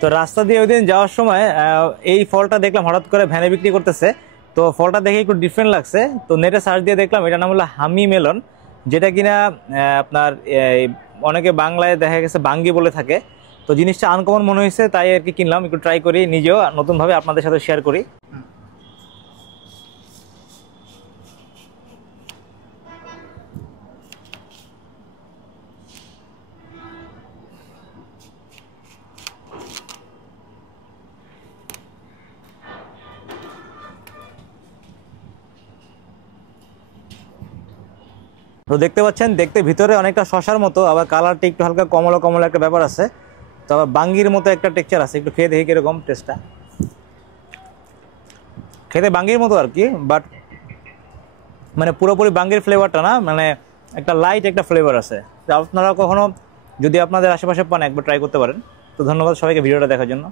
তো রাস্তা দিয়ে ওই দিন যাওয়ার সময় এই ফলটা দেখলাম হঠাৎ করে ভ্যানে বিক্রি করতেছে। তো ফলটা দেখে একটু ডিফারেন্ট লাগছে, তো নেটে সার্চ দিয়ে দেখলাম এটার নাম হলো হামি মেলন, যেটা কিনা আপনার অনেকে বাংলায় দেখা গেছে বাঙ্গি বলে থাকে। তো জিনিসটা আনকমন মনে হয়েছে, তাই আর কি কিনলাম, একটু ট্রাই করি, নিজেও নতুনভাবে আপনাদের সাথে শেয়ার করি। তো দেখতে পাচ্ছেন, দেখতে ভিতরে অনেকটা শশার মতো, আবার কালারটা একটু হালকা কমলা কমলা একটা ব্যাপার আছে। তো আবার বাঙ্গির মতো একটা টেক্সচার আছে, একটু খেয়ে দেখি কিরকম টেস্টটা। খেতে বাঙ্গির মতো আর কি, বাট মানে পুরোপুরি বাঙ্গির ফ্লেভারটা না, মানে একটা লাইট একটা ফ্লেভার আছে। আপনারা কখনো যদি আপনাদের আশেপাশে পান একবার ট্রাই করতে পারেন। তো ধন্যবাদ সবাইকে ভিডিওটা দেখার জন্য।